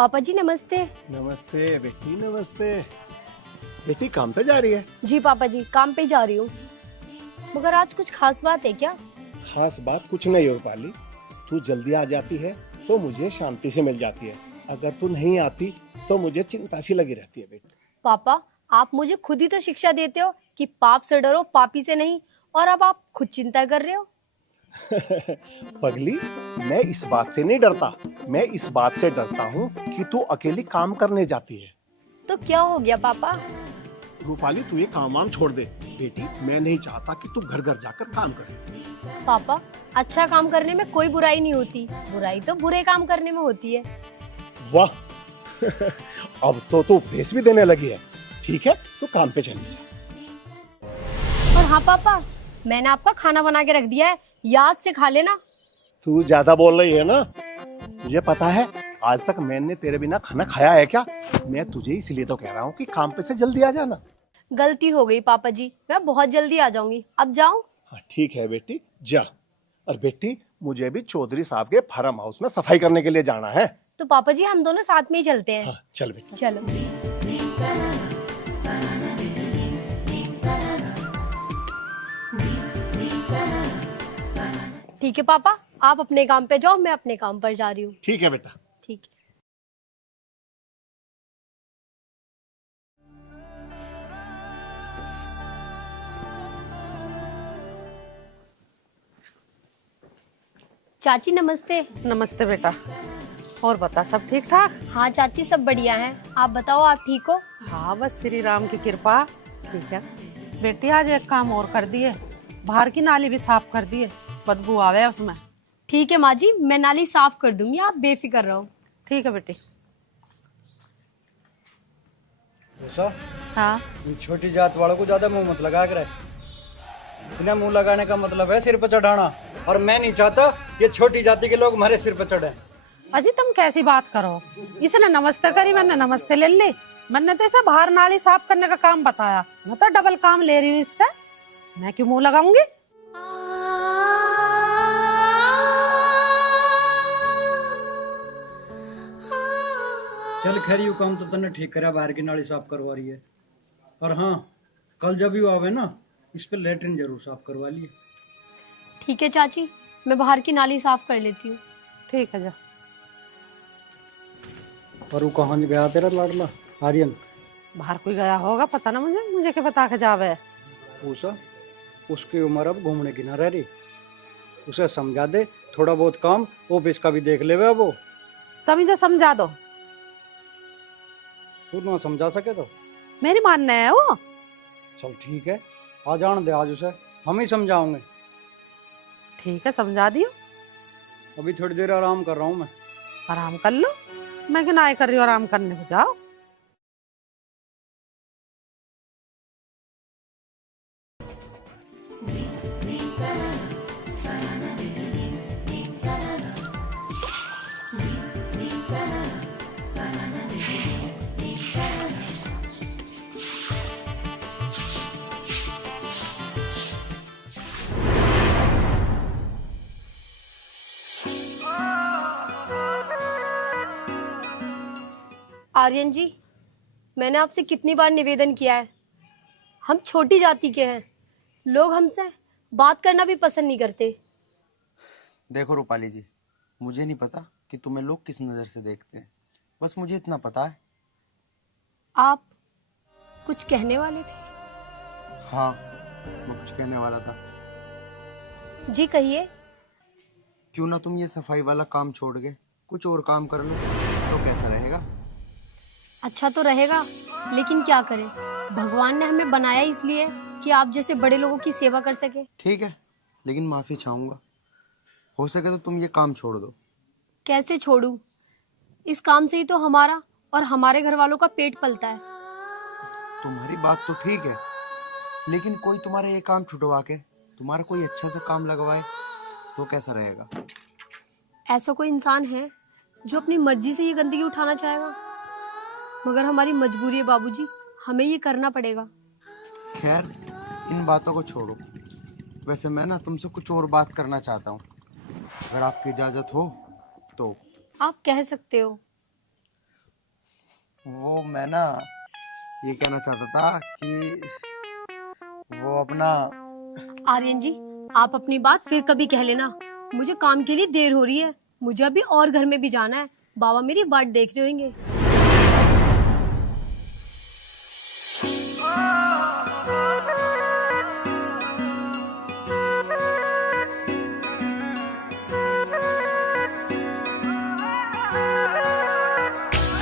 पापा जी नमस्ते। नमस्ते बेटी, नमस्ते। बेटी काम पे जा रही है? जी पापा जी काम पे जा रही हूँ। मगर आज कुछ खास बात है क्या? खास बात कुछ नहीं हो पाली। तू जल्दी आ जाती है तो मुझे शांति से मिल जाती है। अगर तू नहीं आती तो मुझे चिंता सी लगी रहती है बेटी। पापा आप मुझे खुद ही तो शिक्षा देते हो कि पाप से डरो पापी से नहीं, और अब आप खुद चिंता कर रहे हो। पगली, मैं इस बात से नहीं डरता। मैं इस बात से डरता हूँ कि तू अकेली काम करने जाती है। तो क्या हो गया पापा? रूपाली, तू ये काम वाम छोड़ दे। बेटी, मैं नहीं चाहता कि तू घर घर जाकर काम करे। पापा अच्छा काम करने में कोई बुराई नहीं होती, बुराई तो बुरे काम करने में होती है। वाह अब तो तू उपदेश भी देने लगी है। ठीक है, तो काम पे चली जा। और हाँ पापा, मैंने आपका खाना बना के रख दिया है, याद से खा लेना। तू ज्यादा बोल रही है ना। मुझे पता है, आज तक मैंने तेरे बिना खाना खाया है क्या? मैं तुझे इसलिए तो कह रहा हूँ कि काम पे से जल्दी आ जाना। गलती हो गई पापा जी, मैं बहुत जल्दी आ जाऊंगी। अब जाऊं? हाँ, ठीक है बेटी, जा। और बेटी, मुझे भी चौधरी साहब के फार्म हाउस में सफाई करने के लिए जाना है। तो पापा जी हम दोनों साथ में ही चलते हैं। हाँ, चल बेटी। चलो। ठीक है पापा, आप अपने काम पे जाओ, मैं अपने काम पर जा रही हूँ। ठीक है बेटा। ठीक है। चाची नमस्ते। नमस्ते बेटा। और बता, सब ठीक ठाक? हाँ चाची सब बढ़िया हैं, आप बताओ आप ठीक हो? हाँ बस श्री राम की कृपा। ठीक है बेटी, आज एक काम और कर दिए, बाहर की नाली भी साफ कर दिए, बदबू आवे उसमें। ठीक है माँ जी, मैं नाली साफ कर दूंगी, आप बेफिक्र रहो। ठीक है बेटी। ऐसा हाँ इन छोटी जात वालों को ज्यादा मुंह मत लगा कर। इन्हें मुंह लगाने का मतलब है सिर पर चढ़ाना, और मैं नहीं चाहता ये छोटी जाति के लोग हमारे सिर पर चढ़े। अजी तुम कैसी बात करो, इसने नमस्ते करी, मैंने नमस्ते ले ली। मैंने तो इसे बाहर नाली साफ करने का काम बताया, मैं तो डबल काम ले रही हूँ इससे, मैं क्यों मुंह लगाऊंगी? चल खैर, यू काम तो तने ठीक करा, बाहर की नाली साफ करवा रही है। और हाँ, कल जब यू आवे ना, इस पे लेटरिन जरूर साफ करवा लिए। ठीक है चाची, मैं बाहर की नाली साफ कर लेती हूँ। ठीक है जा। और वो कहाँ गया तेरा लाडला आर्यन? बाहर कोई गया होगा, पता ना मुझे क्या बता के जावे। पूछा, उसकी उम्र अब घूमने की ना रह रही। उसे समझा दे, थोड़ा बहुत काम ऑफिस का भी देख लेवे। अब वो तुम जो समझा दो। तू ना समझा सके तो मेरी मानना है वो। चल ठीक है, आ जान दे, आज उसे हम ही समझाओगे। ठीक है समझा दियो। अभी थोड़ी देर आराम कर रहा हूँ मैं। आराम कर लो, मैं क्या ना कर रही हूँ, आराम करने को जाओ। आर्यन जी, मैंने आपसे कितनी बार निवेदन किया है, हम छोटी जाति के हैं, लोग हमसे बात करना भी पसंद नहीं करते। देखो रूपाली जी, मुझे नहीं पता कि तुम्हें लोग किस नज़र से देखते हैं, बस मुझे इतना पता है। आप कुछ कहने वाले थे? हाँ, मैं कुछ कहने वाला था। जी कहिए। क्यों ना तुम ये सफाई वाला काम छोड़ के कुछ और काम कर लो, तो कैसा रहेगा? अच्छा तो रहेगा, लेकिन क्या करें, भगवान ने हमें बनाया इसलिए कि आप जैसे बड़े लोगों की सेवा कर सके। ठीक है, लेकिन माफ़ी चाहूँगा, हो सके तो तुम ये काम छोड़ दो। कैसे छोड़ूं? इस काम से ही तो हमारा और हमारे घर वालों का पेट पलता है। तुम्हारी बात तो ठीक है, लेकिन कोई तुम्हारा ये काम छुटवा के तुम्हारा कोई अच्छा सा काम लगवाए तो कैसा रहेगा? ऐसा कोई इंसान है जो अपनी मर्जी से ये गंदगी उठाना चाहेगा? मगर हमारी मजबूरी है बाबूजी, हमें ये करना पड़ेगा। खैर, इन बातों को छोड़ो। वैसे मैं ना तुमसे कुछ और बात करना चाहता हूँ, अगर आपकी इजाज़त हो तो। आप कह सकते हो। वो मैं ना ये कहना चाहता था कि वो अपना आर्यन जी, आप अपनी बात फिर कभी कह लेना। मुझे काम के लिए देर हो रही है, मुझे अभी और घर में भी जाना है। बाबा मेरी बाट देख रहे होंगे।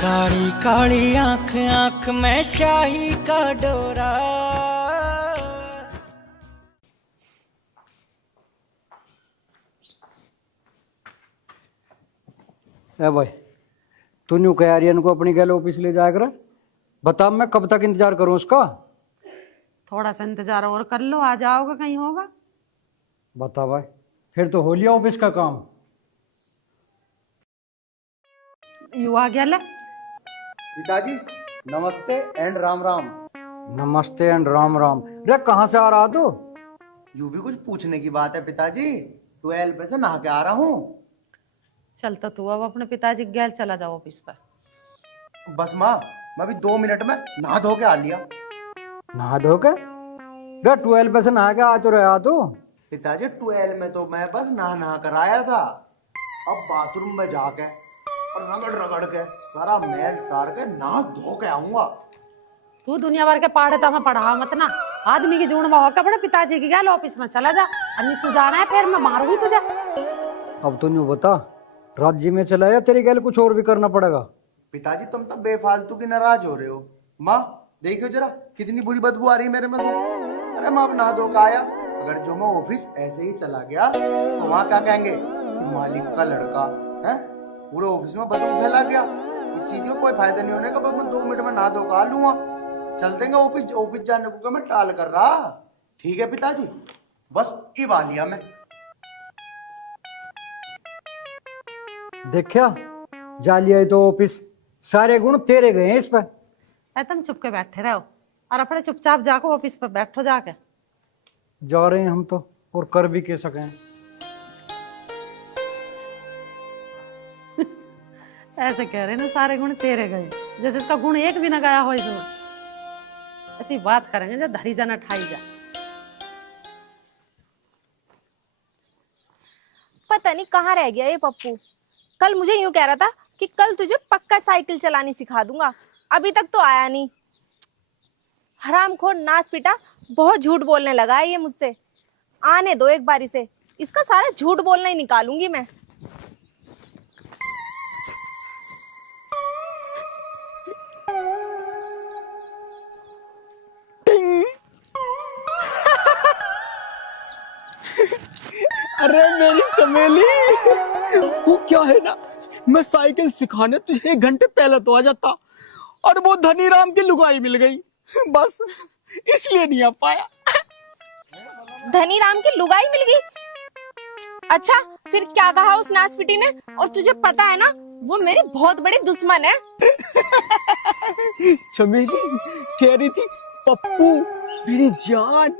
काली काली आंख आंख में शाही का डोरा। ए भाई, तू न्यू कह आर्यन को अपनी गैल ऑफिस ले जाया कर। बता मैं कब तक इंतजार करूं उसका? थोड़ा सा इंतजार और कर लो, आ जाओगे कहीं होगा। बता भाई, फिर तो हो लिया ऑफिस का काम। यू आ गया ले। पिताजी नमस्ते एंड राम राम। नमस्ते एंड राम राम। रे कहाँ से आ रहा तू? यूं भी कुछ पूछने की बात है पिताजी। 12 पे से नहा के आ रहा हूँ। चल तो तू अब अपने पिताजी के गैल चला जाओ ऑफिस पर। बस माँ, मैं भी 2 मिनट में नहा धो के आ लिया। नहा धो के? रे 12 पे से नहा के आ तो रहा तू? पिताजी 12 में तो मैं बस नहा कर आया था। अब बाथरूम में जाके और रगड़ रगड़ के सारा मैल उतार के नहा धो के आऊंगा। तू दुनिया भर के पहाड़े तो हमें पढ़ाओ मत ना। आदमी की जून में होकर अपने पिताजी की गैल ऑफिस में चला जा। अन्य तू जाना है फिर मैं मारूंगी तुझे। अब तो न्यू बता, राज्य में चला या तेरी गैल कुछ और भी करना पड़ेगा? पिताजी तुम तो बेफालतू की नाराज हो रहे हो। माँ देखियो जरा कितनी बुरी बदबू आ रही है मेरे में से। अरे मैं अब नहा धो के आया, अगर जो मैं ऑफिस ऐसे ही चला गया तो वहाँ क्या कहेंगे? मालिक का लड़का है, पूरे ऑफिस में बदबू फैला गया। इस चीज का कोई फायदा नहीं होने का। बस मैं 2 मिनट में नहा धो के आ लूंगा। चल देंगे ऑफिस। ऑफिस जाने को मैं टाल कर रहा। ठीक है पिताजी, बस इब आ लिया मैं। देखा, जा लिया तो ऑफिस। सारे गुण तेरे गए हैं इस पर। तुम चुप के बैठे रहो और अपने चुपचाप जाको ऑफिस पर बैठो जाके। जा रहे हैं हम तो, और कर भी के सके। ऐसे कह रहे ना सारे गुण तेरे गए, जैसे इसका गुण एक भी ना गया हो इसमें। ऐसी बात करेंगे जब धरी जाना ठाई जा। पता नहीं कहाँ रह गया ये पप्पू। कल मुझे यूं कह रहा था कि कल तुझे पक्का साइकिल चलानी सिखा दूंगा, अभी तक तो आया नहीं। हरामखोर नाच पिटा बहुत झूठ बोलने लगा है ये मुझसे। आने दो एक बारी से, इसका सारा झूठ बोलना ही निकालूंगी मैं। अरे मेरी चमेली, वो क्या है ना, मैं साइकिल सिखाने तुझे 1 घंटे पहले तो आ जाता, और वो धनीराम की लुगाई मिल गई, बस इसलिए नहीं आ पाया। धनीराम की लुगाई मिल गई? अच्छा फिर क्या कहा उस नाचपिटी ने? और तुझे पता है ना वो मेरी बहुत बड़ी दुश्मन है। चमेली कह रही थी, पप्पू मेरी जान,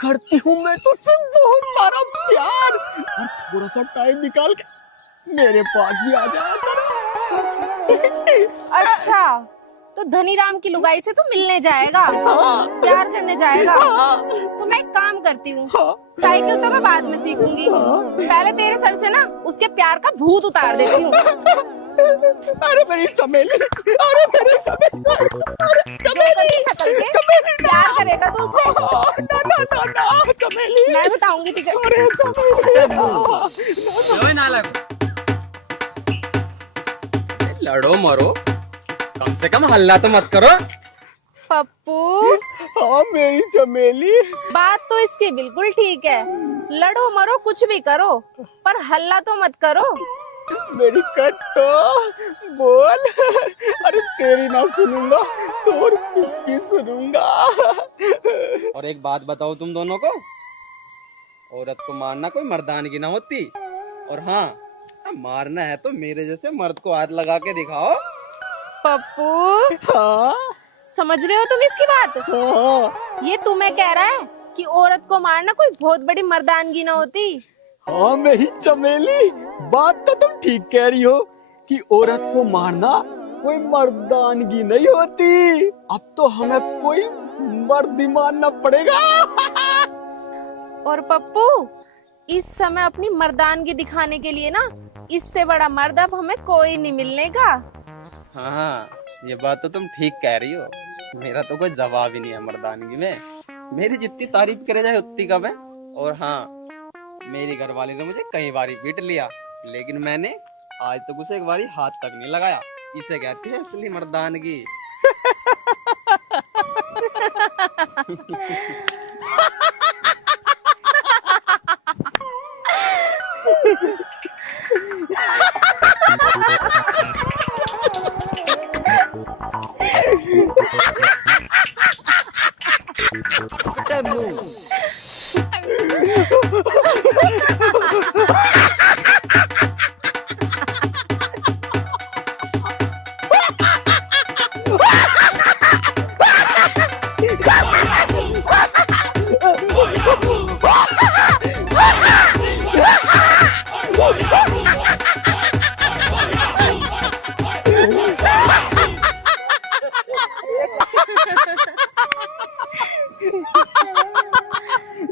करती हूँ मैं तुझसे बहुत सारा प्यार, और थोड़ा सा टाइम निकाल के मेरे पास भी आ जाया करो। अच्छा तो धनीराम की लुगाई से तू मिलने जाएगा? प्यार करने जाएगा? तो मैं एक काम करती हूँ, साइकिल तो मैं बाद में सीखूंगी, पहले तेरे सर से ना उसके प्यार का भूत उतार देती हूँ। अरे मेरी चमेली, अरे मेरी चमेली, चमेली प्यार करेगा तू उससे? ना चमेली, मैं बताऊंगी तुझे। अरे लड़ो मरो, कम से कम हल्ला तो मत करो। पप्पू हाँ मेरी चमेली, बात तो इसकी बिल्कुल ठीक है, लड़ो मरो कुछ भी करो पर हल्ला तो मत करो। मेरी कट्टो बोल, अरे तेरी ना सुनूंगा तो और किसकी सुनूंगा। और एक बात बताओ तुम दोनों को, औरत को मारना कोई मर्दानगी ना होती, और हाँ मारना है तो मेरे जैसे मर्द को हाथ लगा के दिखाओ। पप्पू हाँ समझ रहे हो तुम इसकी बात? हाँ ये तुम्हें कह रहा है कि औरत को मारना कोई बहुत बड़ी मर्दानगी ना होती? हाँ मेरी चमेली, बात तो तुम ठीक कह रही हो कि औरत को मारना कोई मर्दानगी नहीं होती। अब तो हमें कोई मर्द ही मानना पड़ेगा। और पप्पू, इस समय अपनी मर्दानगी दिखाने के लिए ना इससे बड़ा मर्द अब हमें कोई नहीं मिलने का। हाँ, ये बात तो तुम ठीक कह रही हो। मेरा तो कोई जवाब ही नहीं है मर्दानगी में। मेरी जितनी तारीफ करे जाए उतनी कम है। और हाँ, मेरी घरवाली ने मुझे कई बार पीट लिया, लेकिन मैंने आज तक उसे एक बारी हाथ तक नहीं लगाया। इसे कहती है असली मर्दानगी।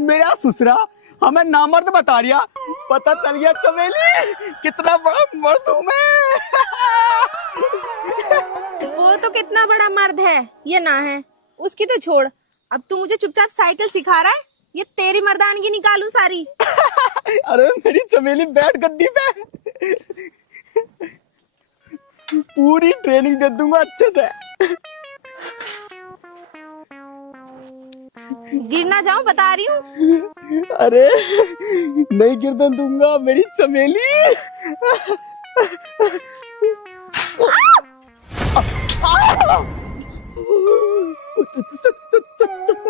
मेरा ससुरा हमें नामर्द बता रिया। पता चल गया चमेली कितना बड़ा मर्द हूँ मैं। वो तो कितना बड़ा मर्द है ये ना है, उसकी तो छोड़। अब तू मुझे चुपचाप साइकिल सिखा रहा है, ये तेरी मर्दानगी निकालूं सारी। अरे मेरी चमेली बैठ गद्दी पे, पूरी ट्रेनिंग दे दूंगा अच्छे से। गिर ना जाऊं बता रही हूँ। अरे नहीं गिरने दूंगा मेरी चमेली।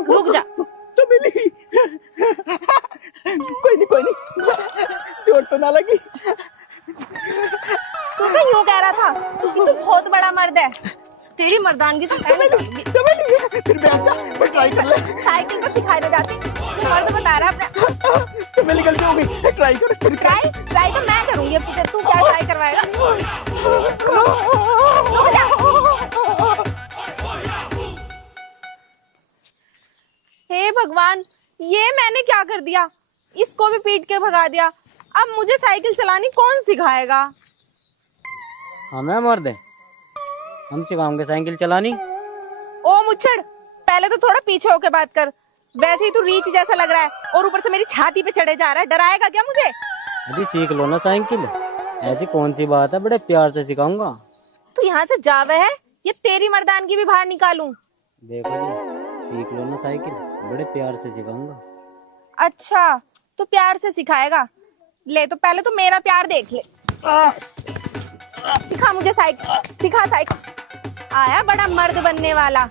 रुक जा। चमेली कोई नहीं चोट तो ना लगी। तू तो यूं कह रहा था कि तू बहुत बड़ा मर्द है, तेरी मर्दानगी से चमेली फिर बैठ जा, मैं ट्राई कर ले। साइकिल तो सिखाने जाती, तू मर्द बता रहा है अपना। चमेली गलती हो गई, ट्राई कर। ट्राई तो मैं करूंगी, अब तू क्या ट्राई करवाएगा। रुक जा। हे भगवान, ये मैंने क्या कर दिया, इसको भी पीट के भगा दिया। अब मुझे साइकिल चलानी कौन सिखाएगा। हमें मर्द है, हम सिखाएंगे साइकिल चलानी। ओ मुच्छड़, पहले तो थोड़ा पीछे होके बात कर। वैसे ही तू रीछ जैसा लग रहा है और ऊपर से मेरी छाती पे चढ़े जा रहा है। डराएगा क्या मुझे। अभी सीख लो ना साइकिल, ऐसी कौन सी बात है, बड़े प्यार से सिखाऊंगा। तू यहाँ से जावे है, ये तेरी मर्दानगी भी बाहर निकालूं। देखो जी, सीख लो ना साइकिल, बड़े प्यार से सिखाऊंगा। अच्छा, तू प्यार से सिखाएगा। ले तो पहले तो मेरा प्यार देख ले। सिखा मुझे साइकिल, सिखा साइकिल। आया बड़ा मर्द बनने वाला।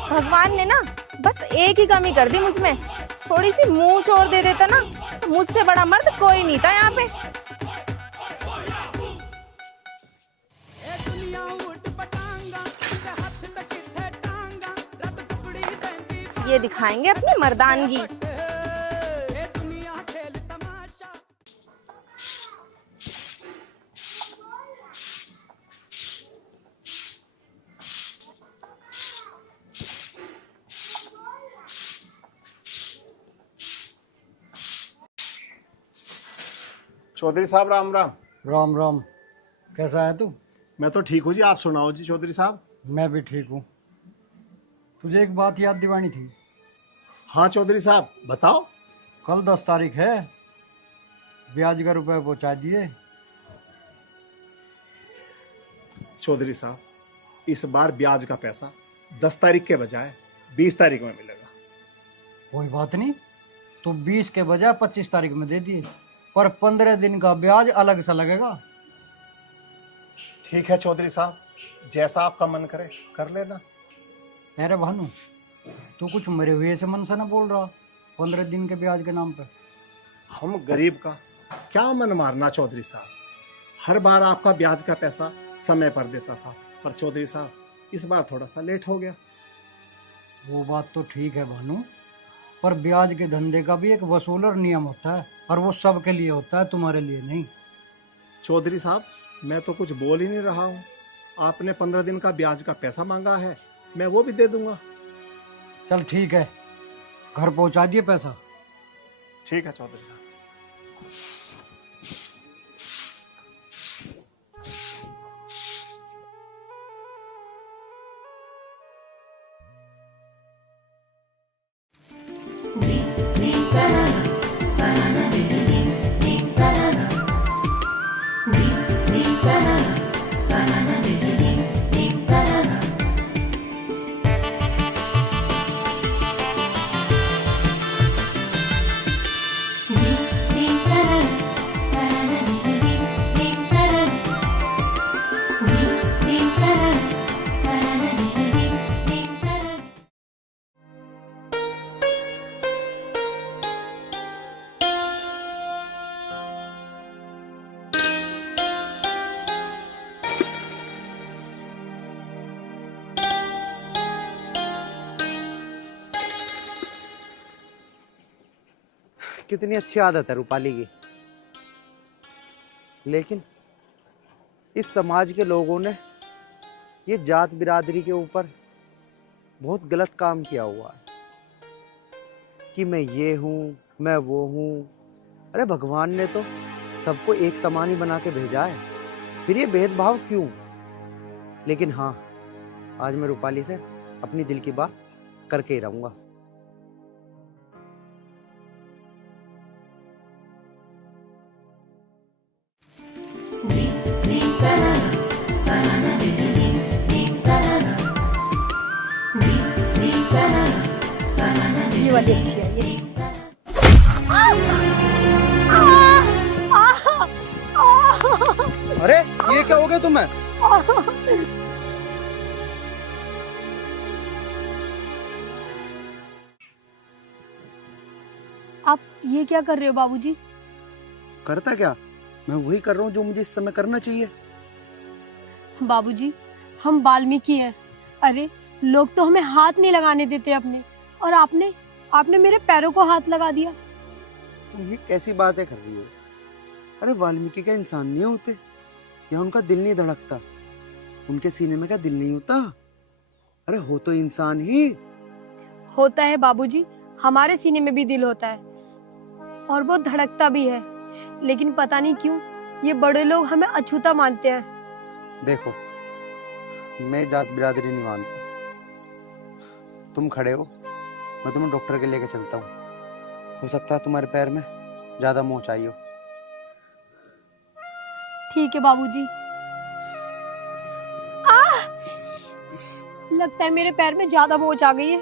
भगवान ने ना बस एक ही कमी कर दी मुझ में, थोड़ी सी मुंह छोड़ दे देता ना तो मुझसे बड़ा मर्द कोई नहीं था यहाँ पे। ये दिखाएंगे अपनी मर्दानगी। चौधरी साहब राम राम। राम राम। कैसा है तू? मैं तो ठीक हूँ जी, आप सुनाओ जी चौधरी साहब। मैं भी ठीक हूँ। तुझे एक बात याद दिवानी थी। हाँ चौधरी साहब बताओ। कल 10 तारीख है, ब्याज का रुपए पहुँचा दिए। चौधरी साहब इस बार ब्याज का पैसा 10 तारीख के बजाय 20 तारीख में मिलेगा। कोई बात नहीं, तो 20 के बजाय 25 तारीख में दे दिए, पर 15 दिन का ब्याज अलग से लगेगा। ठीक है चौधरी साहब, जैसा आपका मन करे कर लेना। अरे भानु, तू कुछ मरे हुए से मन से ना बोल रहा, 15 दिन के ब्याज के नाम पर। हम गरीब का क्या मन मारना चौधरी साहब, हर बार आपका ब्याज का पैसा समय पर देता था, पर चौधरी साहब इस बार थोड़ा सा लेट हो गया। वो बात तो ठीक है भानु, पर ब्याज के धंधे का भी एक वसूलर नियम होता है, और वो सबके लिए होता है, तुम्हारे लिए नहीं। चौधरी साहब मैं तो कुछ बोल ही नहीं रहा हूँ, आपने 15 दिन का ब्याज का पैसा मांगा है, मैं वो भी दे दूंगा। चल ठीक है, घर पहुंचा दिए पैसा। ठीक है चौधरी साहब। कितनी अच्छी आदत है रूपाली की, लेकिन इस समाज के लोगों ने ये जात बिरादरी के ऊपर बहुत गलत काम किया हुआ है कि मैं ये हूँ, मैं वो हूँ। अरे भगवान ने तो सबको एक समान ही बना के भेजा है, फिर ये भेदभाव क्यों? लेकिन हाँ, आज मैं रूपाली से अपनी दिल की बात करके ही रहूंगा। ये वाली अच्छी है ये। अरे ये क्या हो गया तुम्हें? आप ये क्या कर रहे हो बाबूजी? करता क्या? मैं वही कर रहा हूँ जो मुझे इस समय करना चाहिए। बाबूजी, हम वाल्मीकि हैं। अरे लोग तो हमें हाथ नहीं लगाने देते अपने, और आपने मेरे पैरों को हाथ लगा दिया। तुम ये कैसी बातें कर रही हो? अरे वाल्मीकि क्या इंसान नहीं होते या उनका दिल नहीं धड़कता? उनके सीने में क्या दिल नहीं होता? अरे हो तो इंसान ही। होता है बाबूजी, हमारे सीने में भी दिल होता है और वो धड़कता भी है, लेकिन पता नहीं क्यों ये बड़े लोग हमें अछूता मानते हैं। देखो, मैं जात बिरादरी नहीं मानता। तुम खड़े हो, मैं तुम्हें डॉक्टर के लेके चलता हूँ। हो सकता है तुम्हारे पैर में ज्यादा मोच आई हो। ठीक है बाबूजी। लगता है मेरे पैर में ज्यादा मोच आ गई है।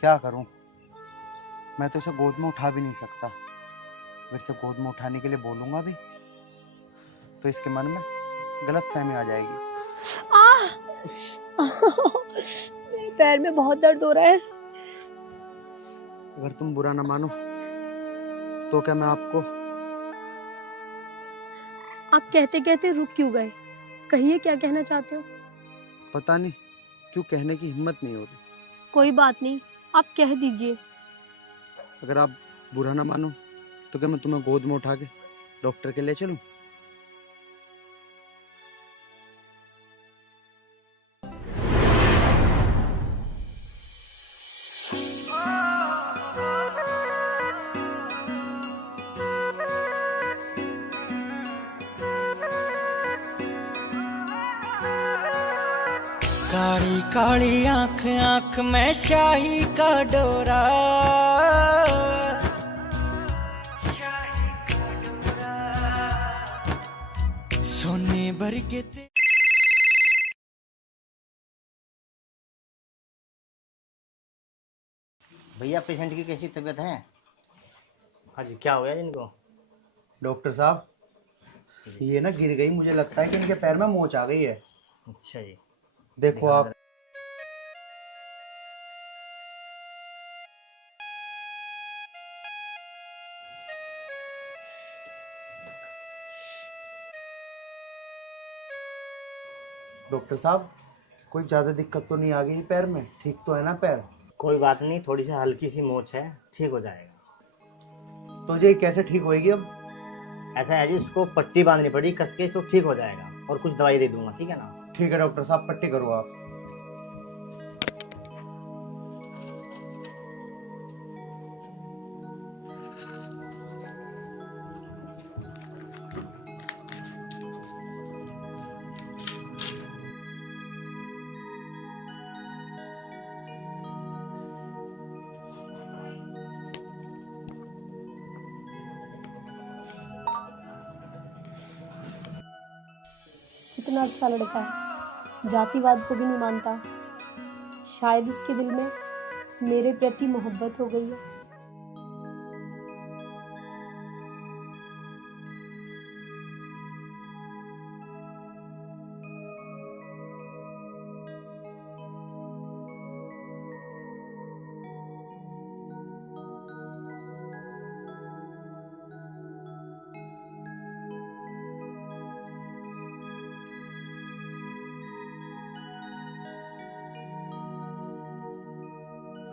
क्या करूं? मैं तो इसे गोद में उठा भी नहीं सकता। मेरे से गोद में उठाने के लिए बोलूंगा भी तो इसके मन में गलत फहमी आ जाएगी। मेरे पैर में बहुत दर्द हो रहा है। अगर तुम बुरा ना मानो तो क्या मैं आपको... आप कहते कहते रुक क्यों गए? कहिए क्या कहना चाहते हो। पता नहीं क्यों कहने की हिम्मत नहीं हो रही। कोई बात नहीं, आप कह दीजिए। अगर आप बुरा ना मानो तो क्या मैं तुम्हें गोद में उठा के डॉक्टर के ले चलूं? काली काली आंख आंख में शाही का डोरा, सोने भर के भैया पेशेंट की कैसी तबीयत है? हाँ जी, क्या हो गया इनको? डॉक्टर साहब, ये ना गिर गई, मुझे लगता है कि इनके पैर में मोच आ गई है। अच्छा जी, देखो आप। डॉक्टर साहब, कोई ज्यादा दिक्कत तो नहीं आ गई पैर में? ठीक तो है ना पैर? कोई बात नहीं, थोड़ी सी हल्की सी मोच है, ठीक हो जाएगा। तो ये कैसे ठीक होएगी अब? ऐसा है जी, उसको पट्टी बांधनी पड़ी कस के, तो ठीक हो जाएगा, और कुछ दवाई दे दूंगा, ठीक है ना? ठीक है डॉक्टर साहब, पट्टी करो आप। कितना अच्छा लड़का है, जातिवाद को भी नहीं मानता। शायद इसके दिल में मेरे प्रति मोहब्बत हो गई है।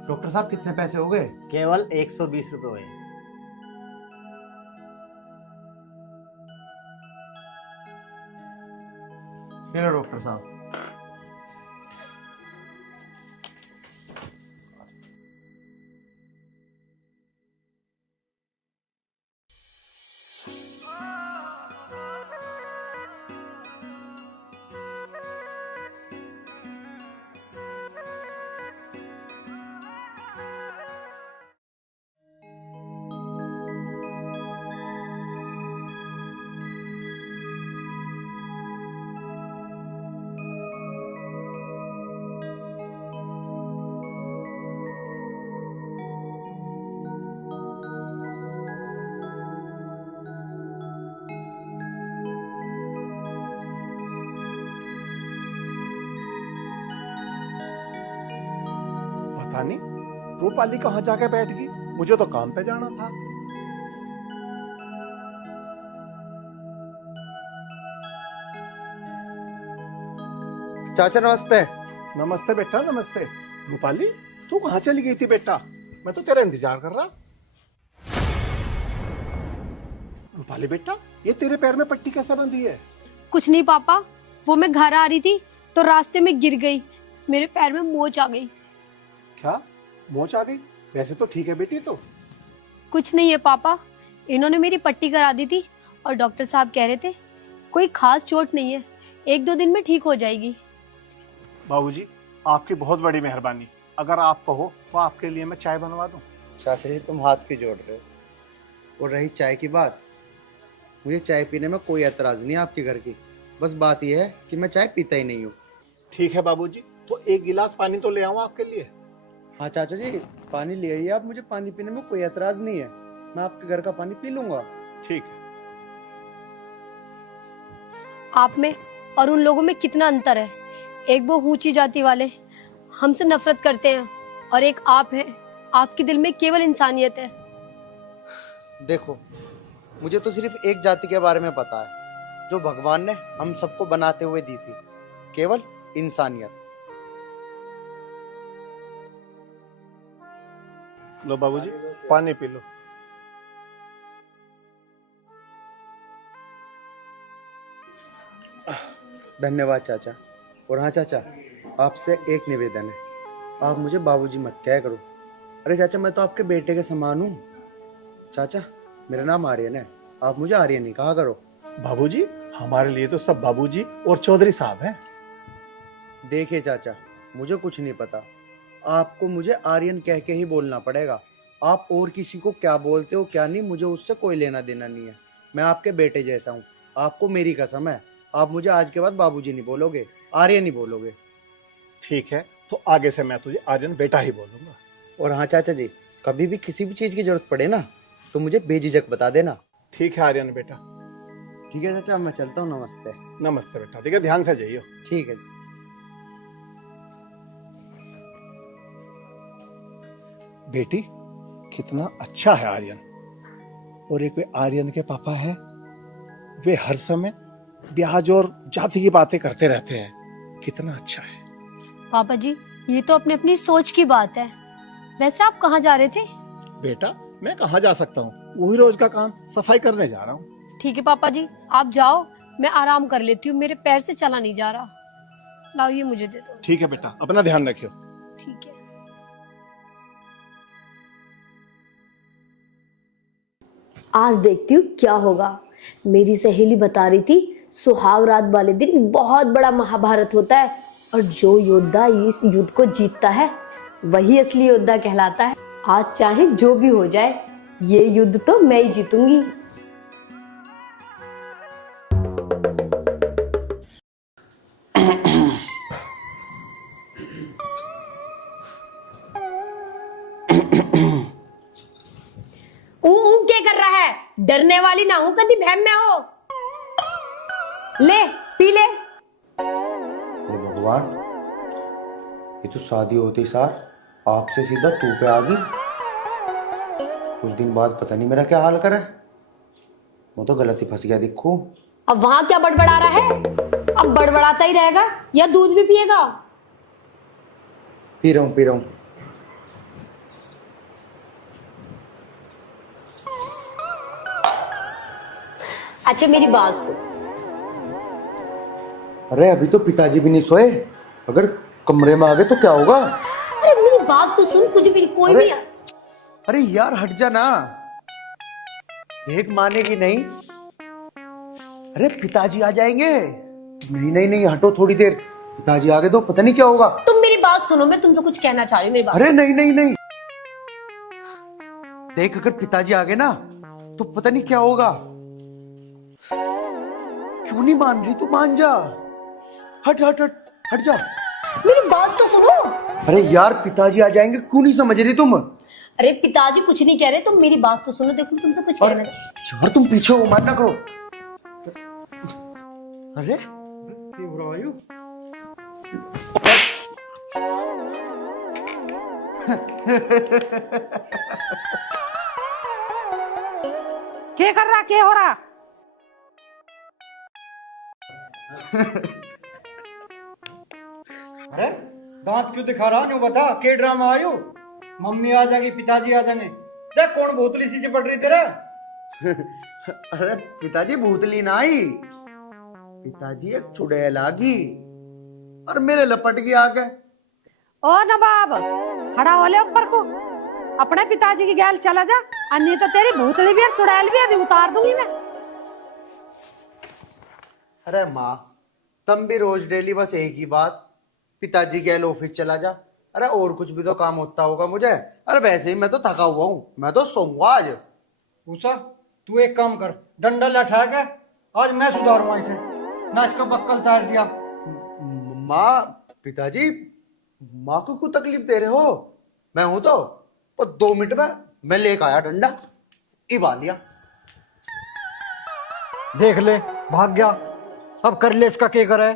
डॉक्टर साहब कितने पैसे हो गए? केवल 120 रुपये हुए। ये लो डॉक्टर साहब। पता नहीं रूपाली कहाँ जाके बैठ गई, मुझे तो काम पे जाना था। चाचा नमस्ते। नमस्ते बेटा, नमस्ते। रूपाली तू कहाँ चली गई थी बेटा? मैं तो तेरा इंतजार कर रहा। रूपाली बेटा, ये तेरे पैर में पट्टी कैसे बंधी है? कुछ नहीं पापा, वो मैं घर आ रही थी तो रास्ते में गिर गई, मेरे पैर में मोच आ गई। क्या मोच आ गई? वैसे तो ठीक है बेटी। तो कुछ नहीं है पापा, इन्होंने मेरी पट्टी करा दी थी और डॉक्टर साहब कह रहे थे कोई खास चोट नहीं है, 1-2 दिन में ठीक हो जाएगी। बाबूजी आपकी बहुत बड़ी मेहरबानी। अगर आप कहो तो आपके लिए मैं चाय बनवा दूं। चाचा जी तुम हाथ क्यों जोड़ रहे हो? और रही चाय की बात, मुझे चाय पीने में कोई एतराज नहीं है आपके घर की। बस बात यह है कि मैं चाय पीता ही नहीं हूँ। ठीक है बाबूजी, तो 1 गिलास पानी तो ले आऊं आपके लिए। हाँ चाचा जी, पानी ले आइए आप, मुझे पानी पीने में कोई एतराज नहीं है। मैं आपके घर का पानी पी लूंगा। ठीक है। आप में और उन लोगों में कितना अंतर है। एक वो ऊंची जाति वाले हमसे नफरत करते हैं और एक आप हैं, आपके दिल में केवल इंसानियत है। देखो, मुझे तो सिर्फ एक जाति के बारे में पता है जो भगवान ने हम सबको बनाते हुए दी थी, केवल इंसानियत। लो बाबूजी पानी पी लो। धन्यवाद चाचा। और हाँ चाचा, आपसे एक निवेदन है, आप मुझे बाबूजी मत कहा करो। अरे चाचा, मैं तो आपके बेटे के समान हूँ। चाचा मेरा नाम आर्यन है, आप मुझे आर्यन नहीं कहा करो। बाबूजी हमारे लिए तो सब बाबूजी और चौधरी साहब हैं। देखिए चाचा, मुझे कुछ नहीं पता, आपको मुझे आर्यन कह के ही बोलना पड़ेगा। आप और किसी को क्या बोलते हो क्या नहीं, मुझे उससे कोई लेना देना नहीं है। मैं आपके बेटे जैसा हूँ, आपको मेरी कसम है। आप मुझे आज के बाद बाबूजी नहीं बोलोगे, आर्यन नहीं बोलोगे। ठीक है, तो आगे से मैं तुझे आर्यन बेटा ही बोलूंगा। और हाँ चाचा जी, कभी भी किसी भी चीज की जरूरत पड़े ना तो मुझे बेझिझक बता देना। ठीक है आर्यन बेटा। ठीक है चाचा, मैं चलता हूँ। नमस्ते। नमस्ते बेटा, ठीक है, ध्यान से जाइयो। ठीक है जी। बेटी कितना अच्छा है आर्यन। और एक वे आर्यन के पापा है, वे हर समय ब्याज और जाति की बातें करते रहते हैं। कितना अच्छा है। पापा जी ये तो अपनी अपनी सोच की बात है। वैसे आप कहाँ जा रहे थे? बेटा मैं कहाँ जा सकता हूँ, वही रोज का काम, सफाई करने जा रहा हूँ। ठीक है पापा जी, आप जाओ, मैं आराम कर लेती हूँ, मेरे पैर से चला नहीं जा रहा। लाओ ये मुझे दे दो। ठीक है बेटा, अपना ध्यान रखियो। ठीक है। आज देखती हूँ क्या होगा। मेरी सहेली बता रही थी सुहाग रात वाले दिन बहुत बड़ा महाभारत होता है और जो योद्धा इस युद्ध को जीतता है वही असली योद्धा कहलाता है। आज चाहे जो भी हो जाए, ये युद्ध तो मैं ही जीतूंगी। क्या कर रहा है? डरने वाली ना हूं, कभी भैम में हो। ले पी ले। हे भगवान, ये तो शादी होते सार आपसे सीधा तू पे आ गई। कुछ दिन बाद पता नहीं मेरा क्या हाल करे। वो तो गलत ही फंस गया दिखो। अब वहां क्या बड़बड़ा रहा है? अब बड़बड़ाता ही रहेगा या दूध भी पिएगा? पी रहा हूँ, पी रहा हूँ। अच्छा मेरी बात सुन। अरे अभी तो पिताजी भी नहीं सोए, अगर कमरे में आ गए तो क्या होगा? अरे मेरी बात तो सुन, कुछ भी कोई भी। अरे यार हट जा ना, देख मानेगी नहीं। अरे पिताजी आ जाएंगे। नहीं नहीं नहीं, हटो थोड़ी देर, पिताजी आ गए तो पता नहीं क्या होगा। तुम मेरी बात सुनो, मैं तुमसे कुछ कहना चाह रही हूँ, मेरी बात। अरे नहीं नहीं नहीं, देख अगर पिताजी आ गए ना तो पता नहीं क्या होगा। क्यों नहीं मान रही? तू मान जा। हट हट हट हट जा। मेरी बात तो सुनो। अरे यार पिताजी आ जाएंगे, क्यों नहीं समझ रही तुम? अरे पिताजी कुछ नहीं कह रहे, तुम मेरी बात तो सुनो। देखो तुमसे कुछ कहना है। यार तुम पीछे हो, मान ना करो। अरे क्या कर रहा, क्या हो रहा? अरे दांत क्यों दिखा रहा न्यू बता, के ड्रामा आयो? मम्मी आ जाएगी, पिताजी आ जाने। देख कौन भूतली सी चिपट रही तेरा। अरे पिताजी भूतली ना आई, पिताजी एक चुड़ैल आ गई और मेरे लपट गई आगे। ओ नवाब, खड़ा हो ले ऊपर को, अपने पिताजी की गैल चला जा, अन्य तो तेरी भूतली भी और चुड़ैल भी अभी उतार दूंगी मैं। अरे माँ, तुम भी रोज डेली बस एक ही बात, पिताजी गैल ऑफिस चला जा। अरे और कुछ भी तो काम होता होगा मुझे। अरे वैसे ही मैं तो थका हुआ हूँ, मैं तो सोऊंगा आज। उषा तू एक काम कर, डंडा लठा के आज मैं सुधारूंगा इसे। नाच का बक्कल तार दिया। माँ, पिताजी माँ को क्यों तकलीफ दे रहे हो? मैं हूं तो, और 2 मिनट में मैं लेकर आया डंडा, इबा लिया। देख ले भाग गया, अब कर ले इसका क्या करे।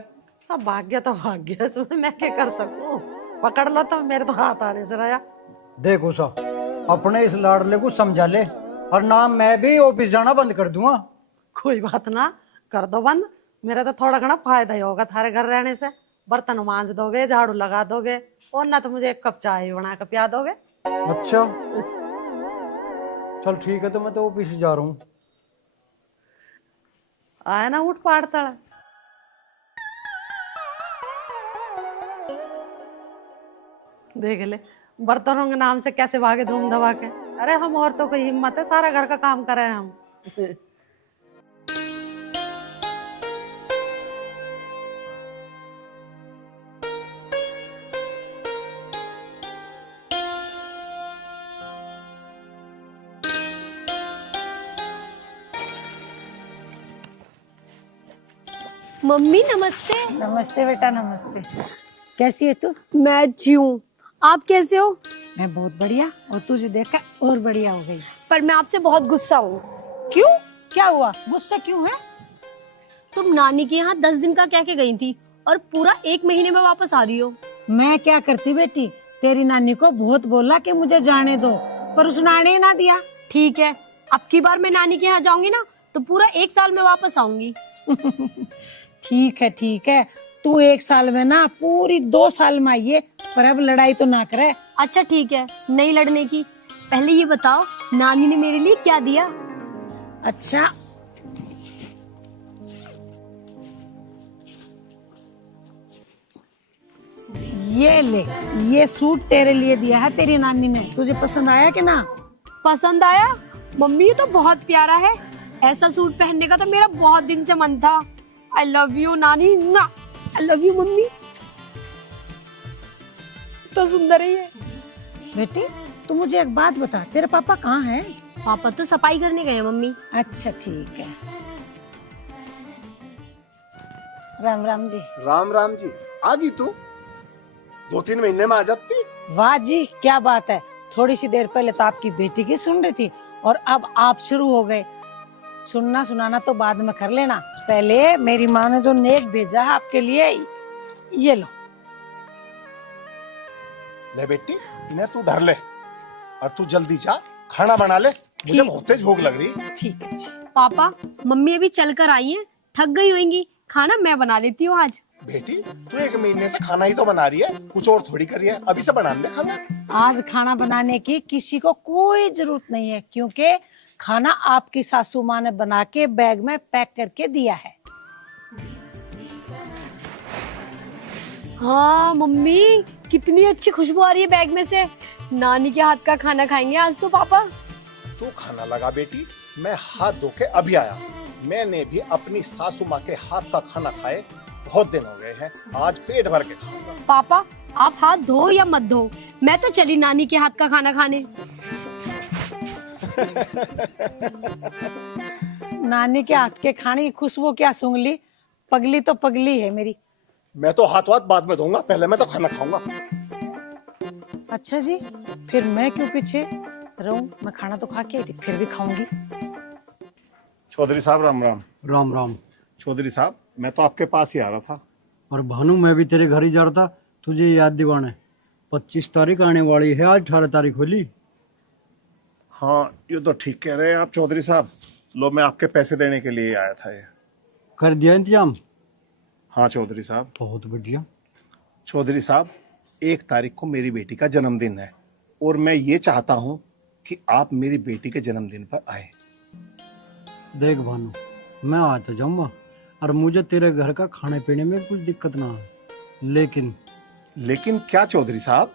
अब भाग्य तो भाग्य, इसमें मैं क्या कर सकूं? पकड़ लो तो मेरे तो हाथ आने से रहा। देख उषा, अपने इस लाडले को समझा ले, और ना मैं भी ऑफिस जाना बंद कर दूंगा। कोई बात ना, कर दो बंद, मेरा तो थोड़ा घना फायदा ही होगा थारे घर रहने से। बर्तन मांज दोगे, झाड़ू लगा दोगे, और ना तो मुझे एक कप चाय बना कर पिया दोगे। अच्छा चल ठीक है, तो मैं तो ऑफिस जा रहा हूँ। आया ना उठ पाड़ता। देख ले बर्तनों के नाम से कैसे भागे धूम दबा के। अरे हम औरतों को हिम्मत है, सारा घर का काम कर रहे हैं हम। मम्मी नमस्ते। नमस्ते बेटा, नमस्ते। कैसी है तू? मैं अच्छी हूँ, आप कैसे हो? मैं बहुत बढ़िया, और तुझे देखा और बढ़िया हो गई। पर मैं आपसे बहुत गुस्सा हूँ। क्यों? क्या हुआ? गुस्सा क्यों है? तुम नानी के यहाँ 10 दिन का कह के गई थी और पूरा 1 महीने में वापस आ रही हो। मैं क्या करती बेटी, तेरी नानी को बहुत बोला कि मुझे जाने दो, पर उस नानी ना दिया। ठीक है, अब की बार मैं नानी के यहाँ जाऊंगी ना तो पूरा 1 साल में वापस आऊंगी। ठीक है, तू 1 साल में ना पूरी 2 साल में आइए, पर अब लड़ाई तो ना करे। अच्छा ठीक है, नहीं लड़ने की। पहले ये बताओ नानी ने मेरे लिए क्या दिया? अच्छा, ये ले, ये सूट तेरे लिए दिया है तेरी नानी ने। तुझे पसंद आया कि ना? पसंद आया? मम्मी ये तो बहुत प्यारा है। ऐसा सूट पहनने का तो मेरा बहुत दिन से मन था। आई लव यू नानी। ना, आई लव यू मम्मी। तो सुंदर है ये। बेटी तू मुझे एक बात बता, तेरे पापा कहाँ हैं? पापा तो सफाई करने गए हैं मम्मी। अच्छा ठीक है। राम राम जी। राम राम जी। आ गई तू? 2-3 महीने में आ जाती। वाह जी, क्या बात है। थोड़ी सी देर पहले तो आपकी बेटी की सुन रही थी और अब आप शुरू हो गए। सुनना सुनाना तो बाद में कर लेना, पहले मेरी माँ ने जो नेक भेजा है आपके लिए, ये लो। ले बेटी, इन्हें तू धर ले और तू जल्दी जा, खाना बना ले, मुझे बहुत तेज भूख लग रही। ठीक है जी। पापा मम्मी अभी चल कर आई है, थक गई होंगी, खाना मैं बना लेती हूँ आज। बेटी तू 1 महीने से खाना ही तो बना रही है, कुछ और थोड़ी कर रही है। अभी से बना ले खाना। आज खाना बनाने की किसी को कोई जरूरत नहीं है, क्योंकि खाना आपकी सासू माँ ने बना के बैग में पैक करके दिया है। हाँ मम्मी, कितनी अच्छी खुशबू आ रही है बैग में से। नानी के हाथ का खाना खाएंगे आज तो पापा। तू खाना लगा बेटी, मैं हाथ धो के अभी आया। मैंने भी अपनी सासू माँ के हाथ का खाना खाए बहुत दिन हो गए हैं, आज पेट भर के खाऊंगा। पापा आप हाथ धो या मत धो, मैं तो चली नानी के हाथ का खाना खाने। नानी के हाथ के खाने की खुशबू क्या सूंघ ली? पगली तो पगली है मेरी। मैं तो हाथ बाद में धोऊंगा, पहले मैं तो खाना खाऊंगा। अच्छा जी, फिर मैं क्यों पीछे रहूं? मैं खाना तो खा के आई थी, फिर भी खाऊंगी। चौधरी साहब राम राम। राम राम। चौधरी साहब मैं तो आपके पास ही आ रहा था। और भानु, मैं भी तेरे घर ही जा रहा था, तुझे याद दिवाने। 25 तारीख आने वाली है, आज 18 तारीख होली। हाँ ये तो ठीक कह रहे हैं आप चौधरी साहब। लो मैं आपके पैसे देने के लिए आया था ये। कर दिया इंतजाम? हाँ चौधरी साहब। बहुत बढ़िया। चौधरी साहब 1 तारीख को मेरी बेटी का जन्मदिन है और मैं ये चाहता हूँ कि आप मेरी बेटी के जन्मदिन पर आए। देख भानु, मैं आ तो जाऊंगा और मुझे तेरे घर का खाने पीने में कुछ दिक्कत ना है, लेकिन क्या चौधरी साहब?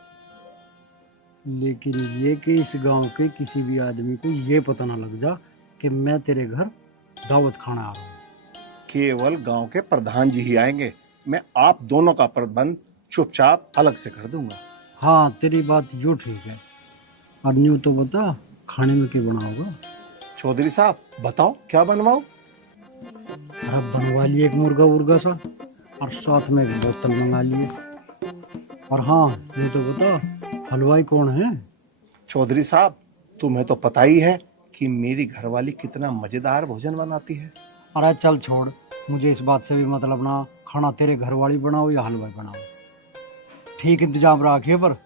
लेकिन ये कि इस गांव के किसी भी आदमी को ये पता ना लग जा कि मैं तेरे घर दावत खाना आ रहा हूँ। केवल गांव के प्रधान जी ही आएंगे, मैं आप दोनों का प्रबंध चुपचाप अलग से कर दूंगा। हाँ तेरी बात यो ठीक है। और न्यू तो बता, खाने में क्या बनाओगा? चौधरी साहब बताओ क्या बनवाओ? अरे बनवा लिए एक मुर्गा उर्गा सा और साथ में एक बोतल मंगा लिए। और हाँ न्यू तो बता, हलवाई कौन है? चौधरी साहब तुम्हें तो पता ही है कि मेरी घरवाली कितना मजेदार भोजन बनाती है। अरे चल छोड़, मुझे इस बात से भी मतलब ना, खाना तेरे घर वाली बनाओ या हलवाई बनाओ, ठीक इंतजाम रखिए पर।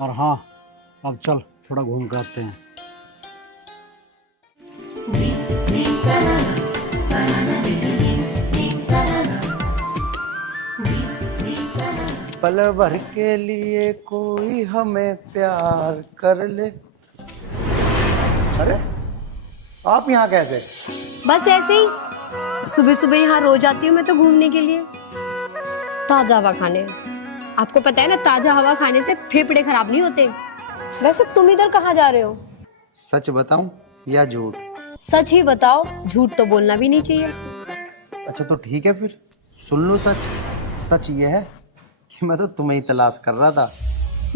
और हाँ अब चल थोड़ा घूम कर आते हैं। पल भर के लिए कोई हमें प्यार कर ले। अरे आप यहाँ कैसे? बस ऐसे ही, सुबह सुबह यहाँ रोज आती हूँ मैं तो घूमने के लिए, ताजा हवा खाने। आपको पता है ना, ताजा हवा खाने से फेफड़े खराब नहीं होते। वैसे तुम इधर कहाँ जा रहे हो? सच बताऊं या झूठ? सच ही बताओ, झूठ तो बोलना भी नहीं चाहिए। अच्छा तो ठीक है फिर सुन लो सच। सच ये है कि मैं तो तुम्हें ही तलाश कर रहा था।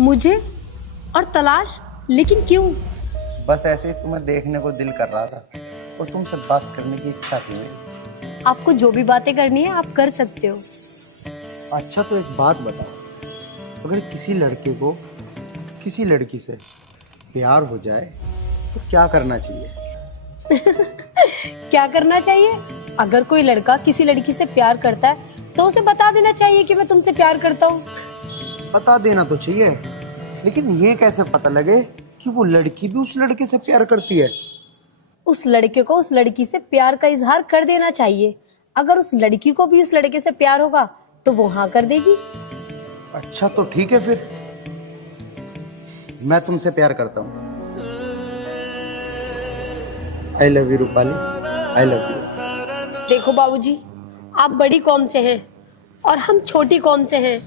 मुझे? और तलाश? लेकिन क्यों? बस ऐसे ही तुम्हें देखने को दिल कर रहा था और तुमसे बात करने की इच्छा थी। आपको जो भी बातें करनी है आप कर सकते हो। अच्छा तो एक बात बताओ, अगर किसी लड़के को किसी लड़की से प्यार हो जाए तो क्या करना चाहिए? क्या करना चाहिए? अगर कोई लड़का किसी लड़की से प्यार करता है तो उसे बता देना चाहिए कि मैं तुमसे प्यार करता हूँ। बता देना तो चाहिए, लेकिन ये कैसे पता लगे कि वो लड़की भी उस लड़के से प्यार करती है? उस लड़के को उस लड़की से प्यार का इजहार कर देना चाहिए। अगर उस लड़की को भी उस लड़के से प्यार होगा तो वो हाँ कर देगी। अच्छा तो ठीक है फिर मैं तुमसे प्यार करता हूँ। I love you Rupali, I love you. देखो बाबूजी, आप बड़ी कौम से हैं और हम छोटी कौम से हैं,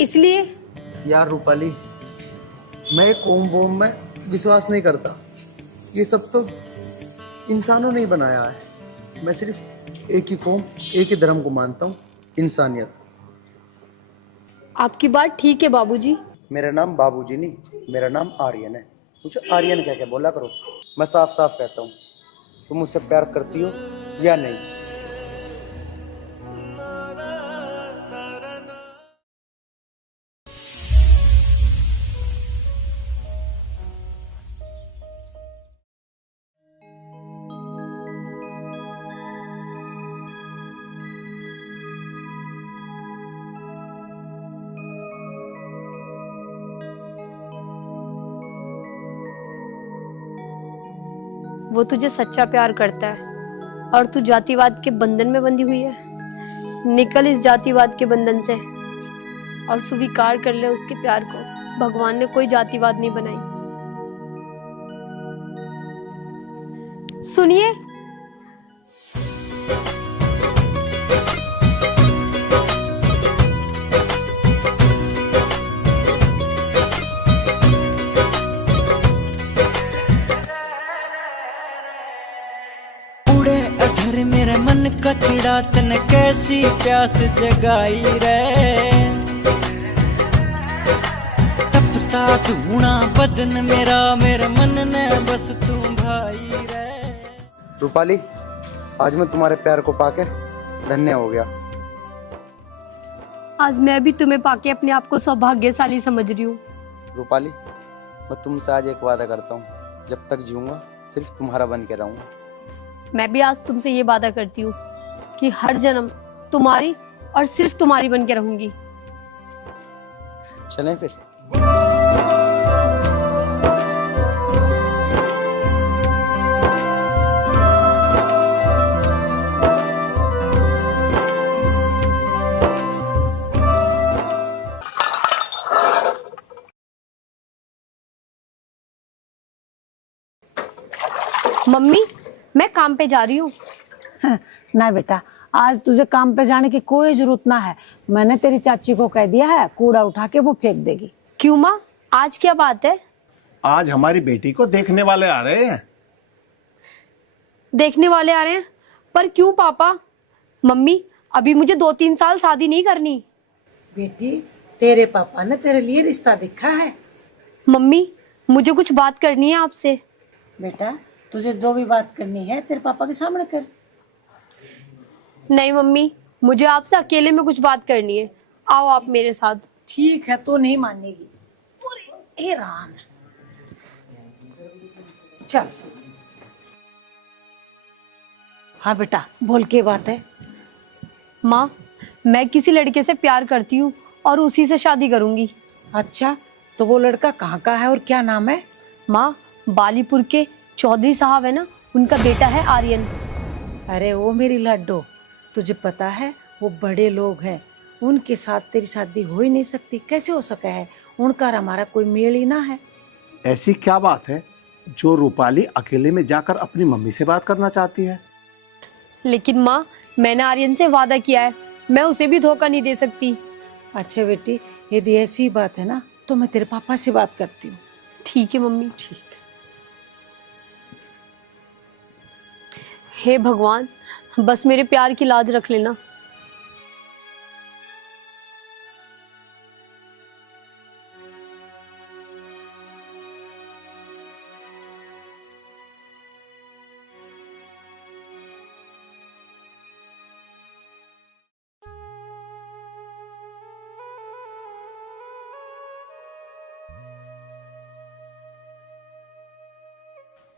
इसलिए। यार रूपाली, मैं कौम वोम में विश्वास नहीं करता। ये सब तो इंसानों ने ही बनाया है। मैं सिर्फ एक ही कौम, एक ही धर्म को मानता हूँ, इंसानियत। आपकी बात ठीक है बाबूजी। मेरा नाम बाबूजी नहीं, मेरा नाम आर्यन है। मुझे आर्यन क्या क्या बोला करो। मैं साफ साफ कहता हूँ, तुम मुझसे प्यार करती हो या नहीं? वो तुझे सच्चा प्यार करता है और तू जातिवाद के बंधन में बंधी हुई है। निकल इस जातिवाद के बंधन से और स्वीकार कर ले उसके प्यार को। भगवान ने कोई जातिवाद नहीं बनाई। सुनिए, मेरे मन का चिड़ा तन कैसी प्यास जगाई रे, तपता धूना बदन मेरा, मेरे मन ने बस तू भाई रे। रूपाली, आज मैं तुम्हारे प्यार को पाके धन्य हो गया। आज मैं भी तुम्हें पाके अपने आप को सौभाग्यशाली समझ रही हूँ। रूपाली, मैं तुमसे आज एक वादा करता हूँ, जब तक जीऊंगा सिर्फ तुम्हारा बन के रहूंगा। मैं भी आज तुमसे ये वादा करती हूँ कि हर जन्म तुम्हारी और सिर्फ तुम्हारी बन के रहूंगी। चलें फिर? मम्मी, मैं काम पे जा रही हूँ। ना बेटा, आज तुझे काम पे जाने की कोई जरूरत ना है। मैंने तेरी चाची को कह दिया है, कूड़ा उठा के वो फेंक देगी। क्यों माँ, आज क्या बात है? आज हमारी बेटी को देखने वाले आ रहे हैं। देखने वाले आ रहे हैं? पर क्यों पापा? मम्मी, अभी मुझे 2-3 साल शादी नहीं करनी। बेटी, तेरे पापा ने तेरे लिए रिश्ता देखा है। मम्मी, मुझे कुछ बात करनी है आपसे। बेटा, तुझे जो भी बात करनी है तेरे पापा के सामने कर। नहीं मम्मी, मुझे आपसे अकेले में कुछ बात करनी है। आओ आप मेरे साथ। ठीक है, तो नहीं मानेगी। हे राम, चल। हाँ बेटा, बोल के बात है। माँ, मैं किसी लड़के से प्यार करती हूँ और उसी से शादी करूंगी। अच्छा, तो वो लड़का कहाँ का है और क्या नाम है? माँ, बालीपुर के चौधरी साहब है ना, उनका बेटा है आर्यन। अरे वो मेरी लड्डू, तुझे पता है वो बड़े लोग हैं, उनके साथ तेरी शादी हो ही नहीं सकती। कैसे हो सका है? उनका और हमारा कोई मेल ही ना है। ऐसी क्या बात है जो रूपाली अकेले में जाकर अपनी मम्मी से बात करना चाहती है? लेकिन माँ, मैंने आर्यन से वादा किया है, मैं उसे भी धोखा नहीं दे सकती। अच्छा बेटी, यदि ऐसी बात है ना तो मैं तेरे पापा से बात करती हूँ। ठीक है मम्मी। ठीक। हे भगवान, बस मेरे प्यार की लाज रख लेना।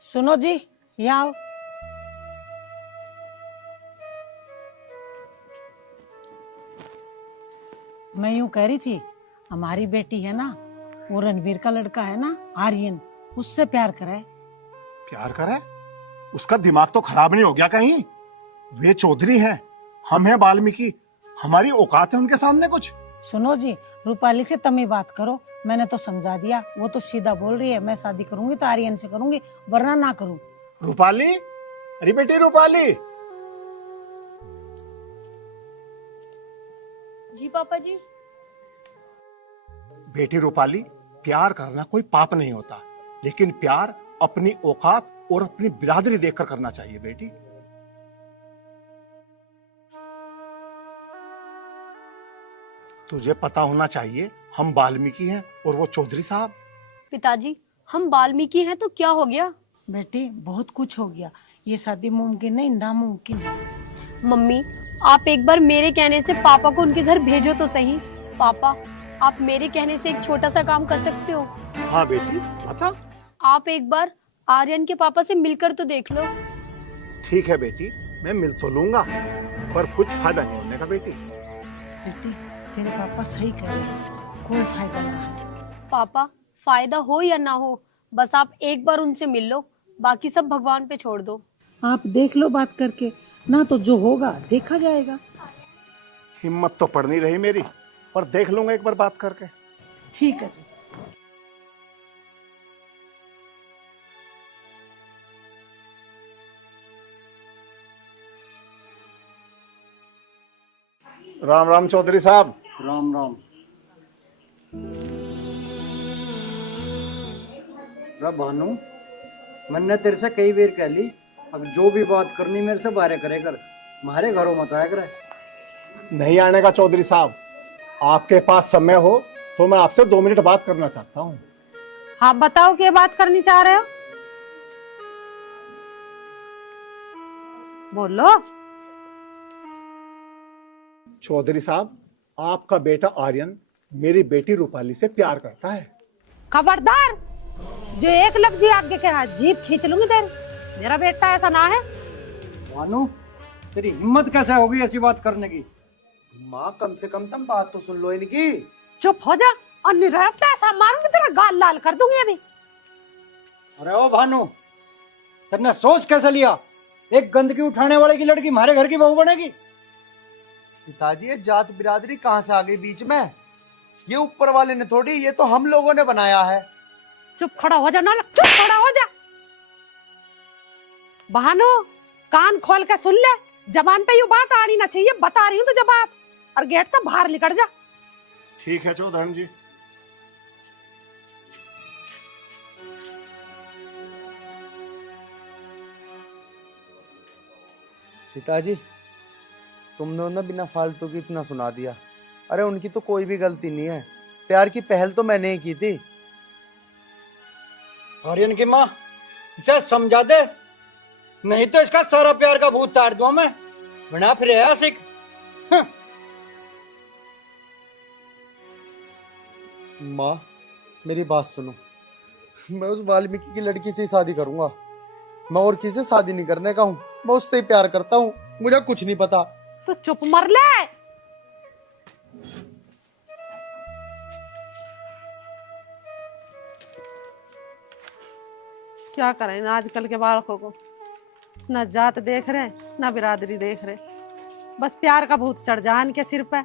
सुनो जी, यहाँ आओ। मैं यूं कह रही थी, हमारी बेटी है ना, वो रणवीर का लड़का है ना आर्यन, उससे प्यार करे। प्यार करे? उसका दिमाग तो खराब नहीं हो गया कहीं? वे चौधरी हैं, हम हैं वाल्मीकि, हमारी औकात है उनके सामने कुछ? सुनो जी, रूपाली से तुम ही बात करो, मैंने तो समझा दिया, वो तो सीधा बोल रही है मैं शादी करूंगी तो आर्यन से करूंगी, वरना ना करूं। रूपाली, अरे बेटी रूपाली। जी पापा जी। बेटी रूपाली, प्यार करना कोई पाप नहीं होता, लेकिन प्यार अपनी औकात और अपनी बिरादरी देखकर करना चाहिए बेटी। तुझे पता होना चाहिए हम वाल्मीकि हैं और वो चौधरी साहब। पिताजी, हम वाल्मीकि हैं तो क्या हो गया? बेटी बहुत कुछ हो गया, ये शादी मुमकिन नहीं, नामुमकिन है। मम्मी, आप एक बार मेरे कहने से पापा को उनके घर भेजो तो सही। पापा, आप मेरे कहने से एक छोटा सा काम कर सकते हो। हाँ बेटी, बता। आप एक बार आर्यन के पापा से मिलकर तो देख लो। ठीक है बेटी, मैं मिल तो लूंगा, पर कुछ फायदा नहीं होने का बेटी। बेटी तेरे पापा सही कह रहे हैं, कोई फायदा ना है। पापा, फायदा हो या ना हो, बस आप एक बार उनसे मिल लो, बाकी सब भगवान पे छोड़ दो। आप देख लो बात करके, ना तो जो होगा देखा जाएगा। हिम्मत तो पड़ नहीं रही मेरी, पर देख लूंगा एक बार बात करके। ठीक है जी। राम राम चौधरी साहब। राम राम। रे भानु, मैंने तेरे से कई बार कह ली, अब जो भी बात करनी मेरे से बाहर करे कर, हमारे घरों मत आया करे। नहीं आने का चौधरी साहब, आपके पास समय हो तो मैं आपसे 2 मिनट बात करना चाहता हूँ। हाँ बताओ, क्या बात करनी चाह रहे हो? बोलो। चौधरी साहब, आपका बेटा आर्यन मेरी बेटी रूपाली से प्यार करता है। खबरदार, जो एक लफ्ज आगे के हाथ जीभ खींच लूंगी तेरी। मेरा बेटा ऐसा ना है। भानु, तेरी हिम्मत कैसे होगी ऐसी बात करने की? माँ कम से कम तुम बात तो सुन लो इनकी। चुप हो जा, और निरफ्ता ऐसा मारूंगी तेरा गाल लाल कर दूंगी अभी। अरे ओ भानु, तेने सोच कैसे लिया? एक गंदगी उठाने वाले की लड़की हमारे घर की बहू बनेगी? पिताजी, ये जात बिरादरी कहाँ से आ गई बीच में? ये ऊपर वाले ने थोड़ी, ये तो हम लोगों ने बनाया है। चुप खड़ा हो जा ना, चुप खड़ा हो जा। बहानो, कान खोल के सुन ले, जबान पे यूं बात आनी ना चाहिए, बता रही हूँ तुझे बात, और गेट से बाहर निकल जा। ठीक है चौधरी जी। पिताजी, तुमने ना बिना फालतू की इतना सुना दिया। अरे उनकी तो कोई भी गलती नहीं है, प्यार की पहल तो मैंने ही की थी। आर्यन की माँ, इसे समझा दे, नहीं तो इसका सारा प्यार का भूत तार दूं मैं। बना फिर आशिक। माँ, मेरी बात सुनो, मैं उस वाल्मीकि की लड़की से ही शादी करूंगा। मैं और किसी से शादी नहीं करने का हूँ, मैं उससे ही प्यार करता हूँ, मुझे कुछ नहीं पता। तो चुप मर ले। क्या करें ना आजकल के बालकों को, ना जात देख रहे ना बिरादरी देख रहे, बस प्यार का भूत चढ़ जा इनके सिर पे।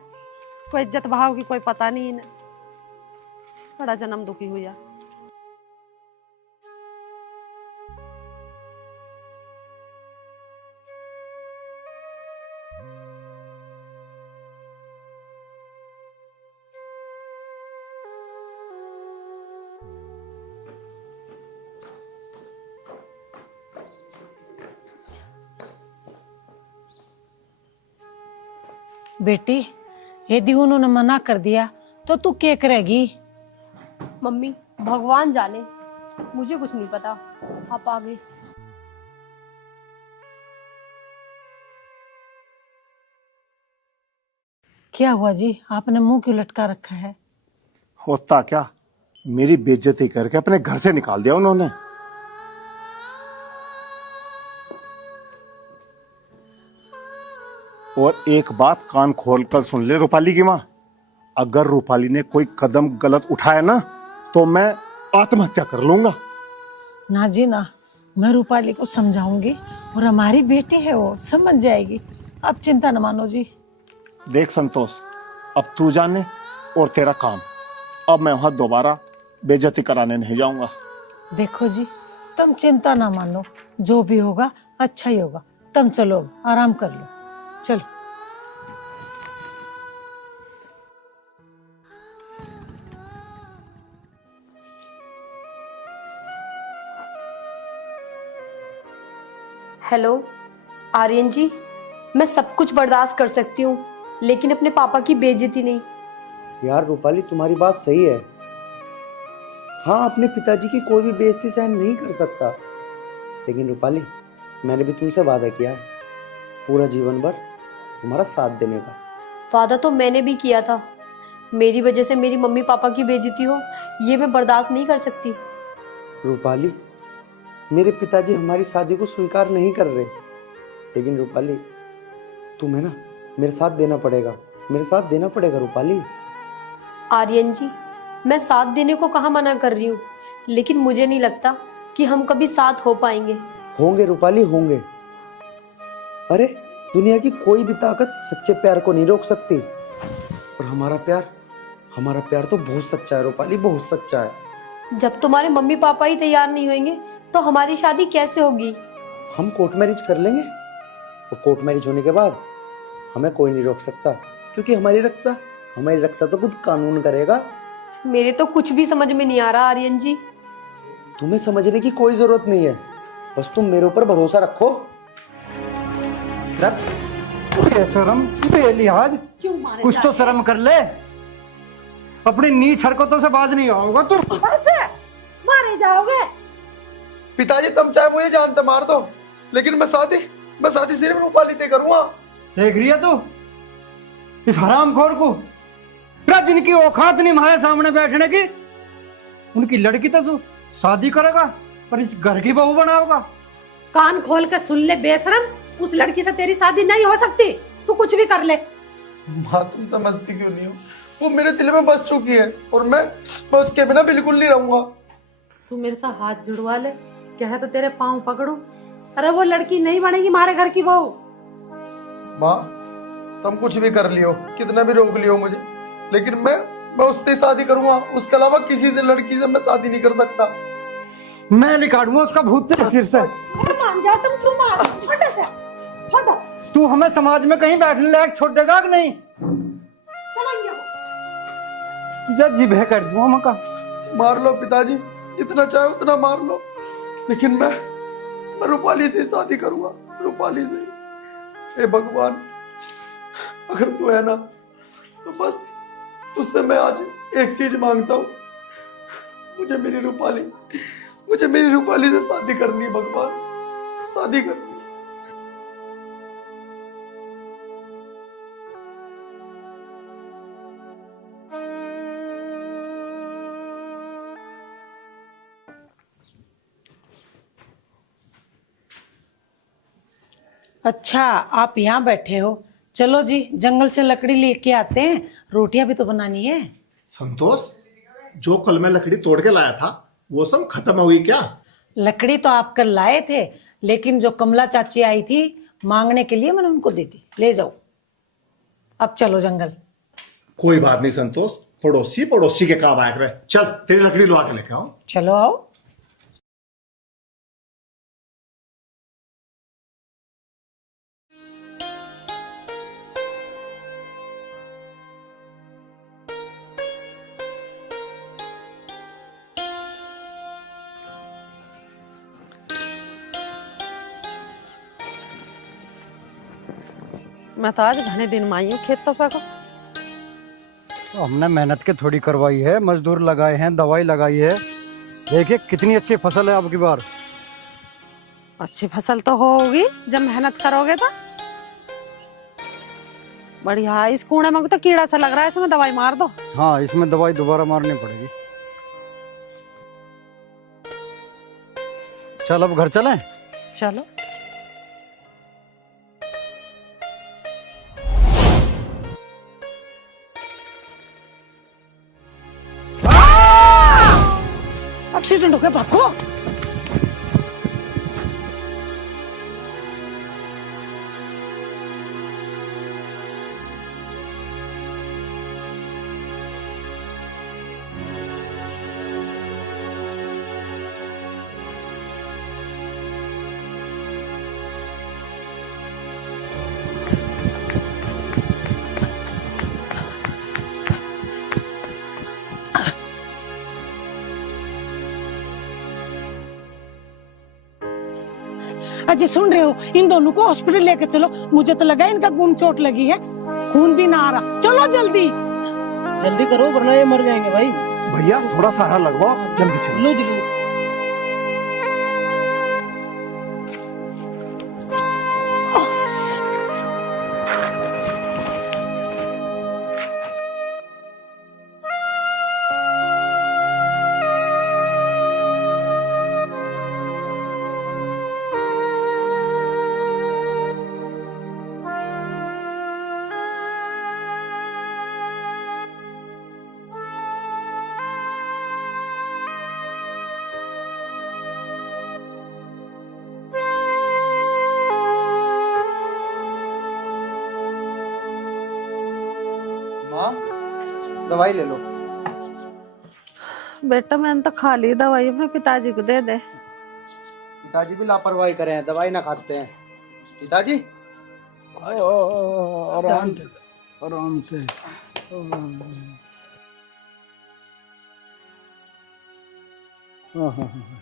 कोई इज्जत भाव की कोई पता नहीं इन्हें। बड़ा जन्म दुखी हुआ। बेटी, यदि उन्होंने मना कर दिया तो तू क्या करेगी? मम्मी, भगवान जाने, मुझे कुछ नहीं पता। आप आगे। क्या हुआ जी, आपने मुंह क्यों लटका रखा है? होता क्या, मेरी बेइज्जती करके अपने घर से निकाल दिया उन्होंने। और एक बात कान खोलकर सुन ले रूपाली की माँ, अगर रूपाली ने कोई कदम गलत उठाया ना तो मैं आत्महत्या कर लूंगा। ना जी ना, मैं रूपाली को समझाऊंगी और हमारी बेटी है, वो समझ जाएगी। आप चिंता न मानो जी। देख संतोष, अब तू जाने और तेरा काम, अब मैं वहां दोबारा बेइज्जती कराने नहीं जाऊंगा। देखो जी, तुम चिंता ना मानो, जो भी होगा अच्छा ही होगा। तुम चलो अब आराम कर लो, चलो। हेलो आर्यन जी, मैं सब कुछ बर्दाश्त कर सकती हूँ, लेकिन अपने पापा की बेइज्जती नहीं। यार रूपाली, तुम्हारी बात सही है। हाँ, अपने पिताजी की कोई भी बेइज्जती सहन नहीं कर सकता, लेकिन रूपाली मैंने भी तुमसे वादा किया है पूरा जीवन भर तुम्हारा साथ देने का। वादा तो मैंने भी किया था। मेरी वजह से मेरी मम्मी पापा की बेइज्जती हो, ये मैं बर्दाश्त नहीं कर सकती। रूपाली, मेरे पिताजी हमारी शादी को स्वीकार नहीं कर रहे, लेकिन रूपाली तुम्हें ना मेरे साथ देना पड़ेगा, मेरे साथ देना पड़ेगा रूपाली। आर्यन जी, मैं साथ देने को कहाँ मना कर रही हूँ, लेकिन मुझे नहीं लगता कि हम कभी साथ हो पाएंगे। होंगे रूपाली, होंगे। अरे दुनिया की कोई भी ताकत सच्चे प्यार को नहीं रोक सकती, और हमारा प्यार तो बहुत सच्चा है रूपाली, बहुत सच्चा है। जब तुम्हारे मम्मी पापा ही तैयार नहीं होंगे तो हमारी शादी कैसे होगी? हम कोर्ट मैरिज कर लेंगे, और कोर्ट मैरिज होने के बाद हमें कोई नहीं रोक सकता, क्योंकि हमारी रक्षा तो खुद कानून करेगा। मेरे तो कुछ भी समझ में नहीं आ रहा आर्यन जी। तुम्हें समझने की कोई जरूरत नहीं है, बस तुम मेरे ऊपर भरोसा रखो। शर्म, बेलिहाज, कुछ तो शर्म कर ले। अपनी नीच हरकतों से बाज नहीं आओगा तू। मारे जाओगे। पिताजी तुम चाहे मुझे जान से मार दो, लेकिन मैं शादी सिर्फ रूपाली से करूंगा। देख रही है तू इस हरामखोर को? जिनकी औकात नहीं हमारे सामने बैठने की, उनकी लड़की तो तू शादी करेगा पर इस घर की बहू बनाओगा। कान खोल के सुन ले बेशरम, उस लड़की से तेरी शादी नहीं हो सकती, तू कुछ भी कर ले। माँ तुम समझती क्यों नहीं हो? वो मेरे दिल में बस चुकी है, और मैं उसके बिना बिल्कुल नहीं रहूंगा। तू मेरे साथ हाथ जुड़वा ले, क्या तो तेरे पाँव पकड़ू। अरे वो लड़की नहीं बनेगी हमारे घर की बहू। माँ तुम कुछ भी कर लियो, कितना भी रोक लियो मुझे, लेकिन मैं उससे शादी करूंगा। उसके अलावा किसी से लड़की से मैं शादी नहीं कर सकता। मैं निकालूंगा उसका भूत तेरे सिर से। मान जाओ तुम, क्यों मारो? छोटे से छोटा। तू हमें समाज में कहीं बैठने लायक छोड़ेगा कि नहीं? चलेंगे तुझे जिभे कर दूंगा मका। मार लो पिताजी, जितना चाहे उतना मार लो, लेकिन मैं रूपाली से शादी करूंगा, रूपाली से। हे भगवान, अगर तू है ना तो बस तुझसे मैं आज एक चीज मांगता हूँ, मुझे मेरी रूपाली से शादी करनी है भगवान, शादी करनी। अच्छा, आप यहाँ बैठे हो? चलो जी, जंगल से लकड़ी लेके आते हैं, रोटियां भी तो बनानी है। संतोष, जो कल मैं लकड़ी तोड़ के लाया था वो सब खत्म हो गई क्या? लकड़ी तो आप कल लाए थे, लेकिन जो कमला चाची आई थी मांगने के लिए, मैंने उनको दे दी। ले जाओ, अब चलो जंगल। कोई बात नहीं संतोष, पड़ोसी के काम आया करे। चल तेरी लकड़ी लुआ के लेके आओ। चलो आओ। मैं तो आज घने दिन में आई हूँ खेत तो फेंको। तो हमने मेहनत के थोड़ी करवाई है, मजदूर लगाए हैं, दवाई लगाई है। देखिए कितनी अच्छी फसल है आपकी बार। अच्छी फसल तो होगी जब मेहनत करोगे तो। बढ़िया। इस कूड़े में तो कीड़ा सा लग रहा है, इसमें दवाई मार दो। हाँ, इसमें दवाई दोबारा मारनी पड़ेगी। चल अब घर चलें। चलो। एक्सीडेंट हो गया, भागो। अजय सुन रहे हो, इन दोनों को हॉस्पिटल लेके चलो। मुझे तो लगा इनका खून चोट लगी है, खून भी ना आ रहा। चलो जल्दी जल्दी करो वरना ये मर जाएंगे भाई। भैया थोड़ा सहारा लगवाओ, जल्दी चलो। लो दिलो। माँ दवाई ले लो। बेटा मैंने तो खा ली दवाई, अपने पिताजी को दे दे। पिताजी भी लापरवाही करे हैं, दवाई ना खाते हैं। पिताजी आराम से आराम से। हाँ हाँ हाँ।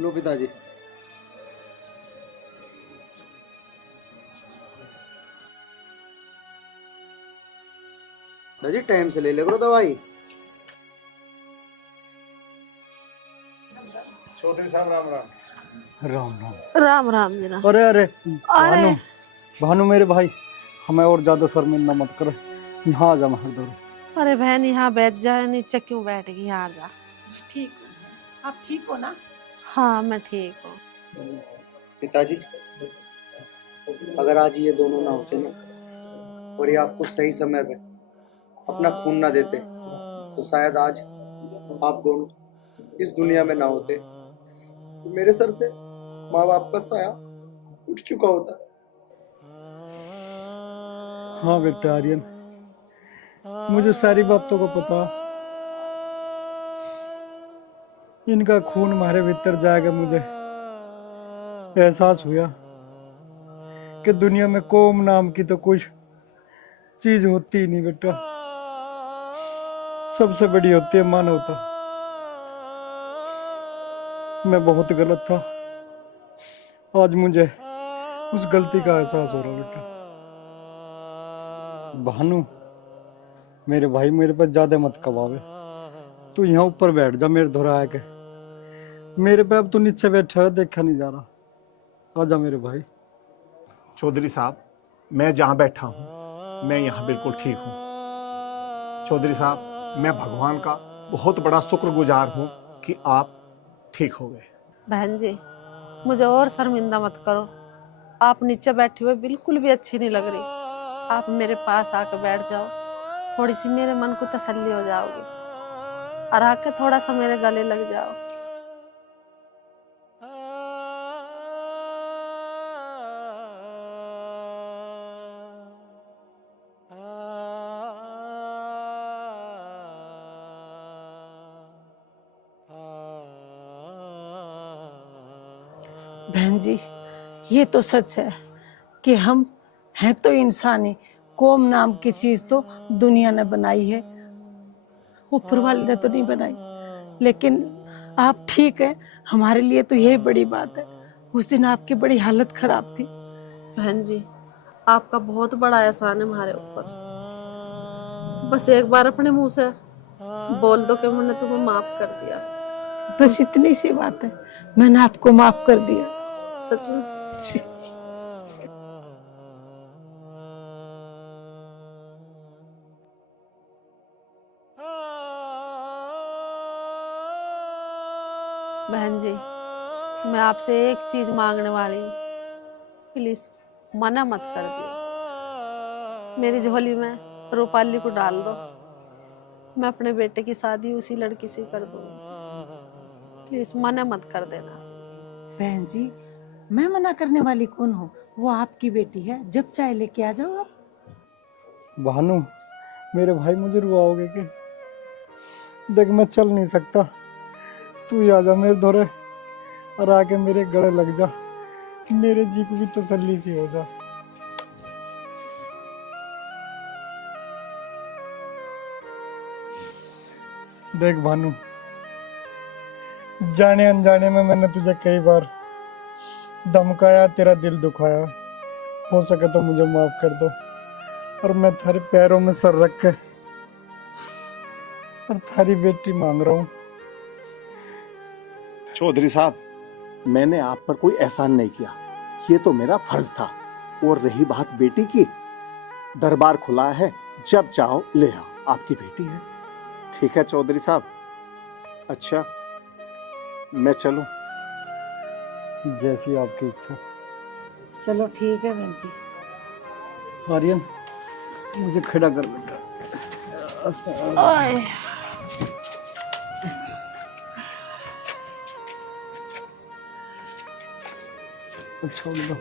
लो पिताजी। पिताजी टाइम से ले ले करो दवाई। चौधरी साहब राम राम। राम राम। राम राम जी राम। अरे अरे अरे भानु, भानु मेरे भाई, हमें और ज्यादा शर्मिंदा मत कर। यहाँ आ जा महदूर। अरे बहन यहाँ बैठ जाए, नीचे क्यों बैठ गई, यहाँ आ जा। ठीक हो, आप ठीक हो ना? हाँ मैं ठीक हूँ। पिताजी अगर आज ये दोनों ना होते ना, और ये आपको सही समय पे अपना खून ना देते, तो शायद आज आप दोनों इस दुनिया में ना होते। मेरे सर से माँ बाप का साया उठ चुका होता। हाँ बेटा आर्यन, मुझे सारी बातों को पता। इनका खून हमारे भीतर जाएगा। मुझे एहसास हुआ कि दुनिया में कौम नाम की तो कुछ चीज होती ही नहीं बेटा। सबसे बड़ी होती है मानवता। मैं बहुत गलत था, आज मुझे उस गलती का एहसास हो रहा बेटा। भानु मेरे भाई, मेरे पर ज्यादा मत कबावे। तू यहाँ ऊपर बैठ जा मेरे धोरा आके। मेरे पे अब तू नीचे बैठा है, देखा नहीं जा रहा। आजा मेरे भाई। चौधरी साहब मैं जहाँ बैठा हूँ मैं यहाँ बिल्कुल ठीक हूँ। चौधरी साहब मैं भगवान का बहुत बड़ा शुक्रगुजार हूँ कि आप ठीक हो गए। बहन जी मुझे और शर्मिंदा मत करो, आप नीचे बैठे हुए बिल्कुल भी अच्छी नहीं लग रही। आप मेरे पास आकर बैठ जाओ, थोड़ी सी मेरे मन को तसल्ली हो जाओगी, और आके थोड़ा सा मेरे गले लग जाओ। बहन जी ये तो सच है कि हम हैं तो इंसानी, कौम नाम की चीज तो दुनिया ने बनाई है, ऊपर वाले ने तो नहीं बनाई। लेकिन आप ठीक है, हमारे लिए तो यही बड़ी बात है। उस दिन आपकी बड़ी हालत खराब थी। बहन जी आपका बहुत बड़ा एहसान है हमारे ऊपर। बस एक बार अपने मुंह से बोल दो कि मैंने तुम्हें माफ कर दिया। बस इतनी सी बात है, मैंने आपको माफ कर दिया। सच में? बहन जी मैं आपसे एक चीज मांगने वाली हूँ, प्लीज मना मत कर दियो। मेरी झोली में रूपाली को डाल दो, मैं अपने बेटे की शादी उसी लड़की से कर दूंगी। प्लीज मना मत कर देना। बहन जी मैं मना करने वाली कौन हूँ, वो आपकी बेटी है, जब चाहे लेके आ जाओ आप। भानु मेरे भाई, मुझे रुआओगे कि? देख मैं चल नहीं सकता, तू ही आ जा मेरे धोरे और आके मेरे गले लग जा, मेरे जी को भी तसल्ली सी हो जा। देख भानु, जाने अनजाने में मैंने तुझे कई बार धमकाया, तेरा दिल दुखाया। हो सके तो मुझे माफ कर दो, और मैं थारे पैरों में सर रख के और थारी बेटी मांग रहा हूँ। चौधरी साहब, मैंने आप पर कोई एहसान नहीं किया, ये तो मेरा फर्ज था। और रही बात बेटी की, दरबार खुला है, जब चाहो ले आओ, आपकी बेटी है। ठीक है चौधरी साहब। अच्छा, मैं चलूं? जैसी आपकी इच्छा। चलो ठीक है बहन जी। आर्यन, मुझे खड़ा कर बेटा। छोड़ दो।